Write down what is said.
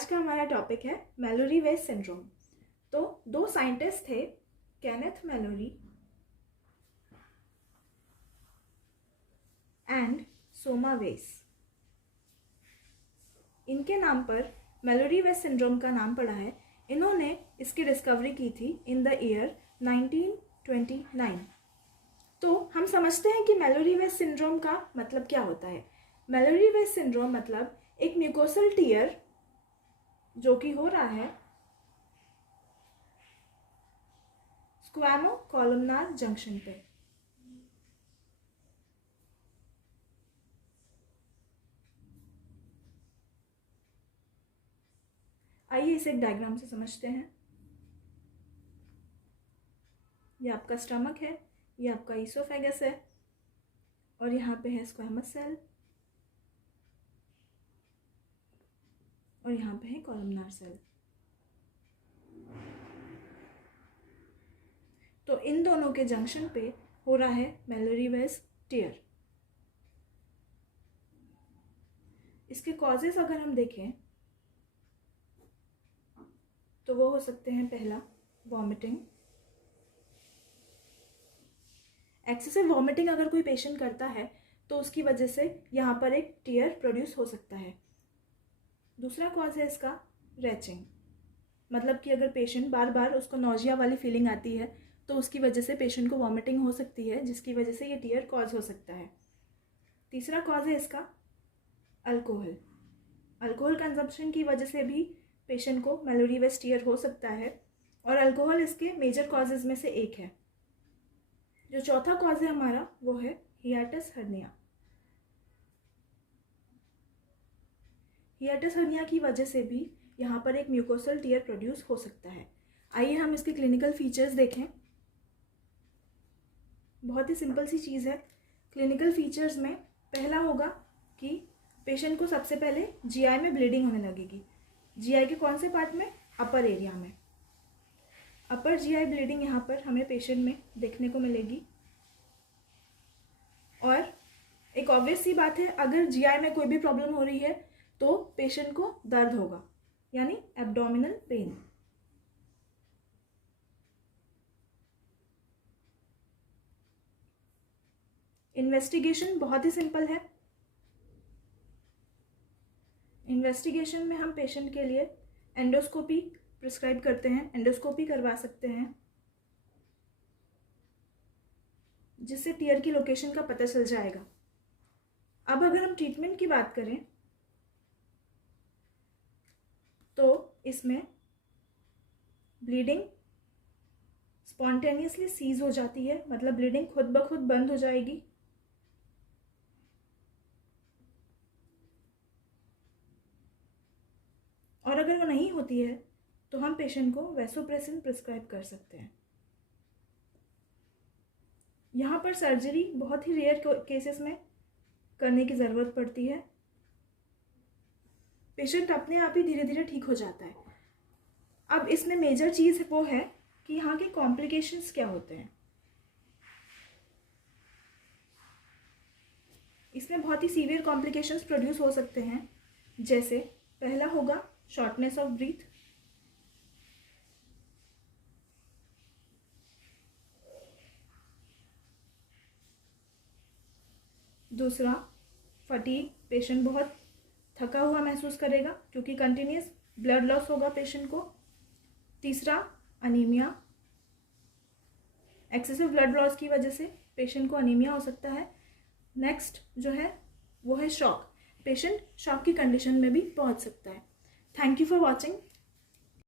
आज का हमारा टॉपिक है मैलोरी वेस सिंड्रोम। तो दो साइंटिस्ट थे, केनेथ मैलोरी एंड सोमा वेस। इनके नाम पर मैलोरी वेस सिंड्रोम का नाम पड़ा है। इन्होंने इसकी डिस्कवरी की थी इन द ईयर 1929। तो हम समझते हैं कि मैलोरी वेस सिंड्रोम का मतलब क्या होता है। मैलोरी वेस सिंड्रोम मतलब एक म्यूकोसल टीयर जो कि हो रहा है स्क्वैमो कॉलमनार जंक्शन पे। आइए इसे एक डायग्राम से समझते हैं। ये आपका स्टमक है, ये आपका ईसोफेगस है और यहाँ पे है स्क्वैमस सेल और यहाँ पे है कॉलमनार सेल। तो इन दोनों के जंक्शन पे हो रहा है मैलोरी वेस टीयर। इसके कॉजेस अगर हम देखें तो वो हो सकते हैं, पहला वॉमिटिंग। एक्सेसिव वॉमिटिंग अगर कोई पेशेंट करता है तो उसकी वजह से यहाँ पर एक टीयर प्रोड्यूस हो सकता है। दूसरा कॉज है इसका रैचिंग, मतलब कि अगर पेशेंट बार बार उसको नौजिया वाली फीलिंग आती है तो उसकी वजह से पेशेंट को वॉमिटिंग हो सकती है, जिसकी वजह से ये टीयर कॉज हो सकता है। तीसरा कॉज है इसका अल्कोहल। अल्कोहल कंजप्शन की वजह से भी पेशेंट को मैलोरी वेस टीयर हो सकता है और अल्कोहल इसके मेजर कॉजेज में से एक है। जो चौथा कॉज है हमारा वो है हियाटस हर्निया। हियाटस हर्निया की वजह से भी यहाँ पर एक म्यूकोसल टीयर प्रोड्यूस हो सकता है। आइए हम इसके क्लिनिकल फीचर्स देखें। बहुत ही सिंपल सी चीज़ है। क्लिनिकल फीचर्स में पहला होगा कि पेशेंट को सबसे पहले जीआई में ब्लीडिंग होने लगेगी। जीआई के कौन से पार्ट में? अपर एरिया में। अपर जीआई ब्लीडिंग यहाँ पर हमें पेशेंट में देखने को मिलेगी। और एक ऑब्वियस सी बात है, अगर जीआई में कोई भी प्रॉब्लम हो रही है तो पेशेंट को दर्द होगा, यानी एब्डोमिनल पेन। इन्वेस्टिगेशन बहुत ही सिंपल है। इन्वेस्टिगेशन में हम पेशेंट के लिए एंडोस्कोपी प्रिस्क्राइब करते हैं, एंडोस्कोपी करवा सकते हैं, जिससे टीयर की लोकेशन का पता चल जाएगा। अब अगर हम ट्रीटमेंट की बात करें तो इसमें ब्लीडिंग स्पॉन्टेनियसली सीज हो जाती है, मतलब ब्लीडिंग खुद ब खुद बंद हो जाएगी। और अगर वो नहीं होती है तो हम पेशेंट को वैसोप्रेसिन प्रिस्क्राइब कर सकते हैं। यहाँ पर सर्जरी बहुत ही रेयर केसेस में करने की ज़रूरत पड़ती है। पेशेंट अपने आप ही धीरे धीरे ठीक हो जाता है। अब इसमें मेजर चीज़ वो है कि यहाँ के कॉम्प्लिकेशंस क्या होते हैं। इसमें बहुत ही सीवियर कॉम्प्लिकेशंस प्रोड्यूस हो सकते हैं, जैसे पहला होगा शॉर्टनेस ऑफ ब्रीथ। दूसरा फटीग, पेशेंट बहुत थका हुआ महसूस करेगा क्योंकि कंटिन्यूस ब्लड लॉस होगा पेशेंट को। तीसरा अनीमिया, एक्सेसिव ब्लड लॉस की वजह से पेशेंट को अनीमिया हो सकता है। नेक्स्ट जो है वो है शॉक, पेशेंट शॉक की कंडीशन में भी पहुंच सकता है। Thank you for watching.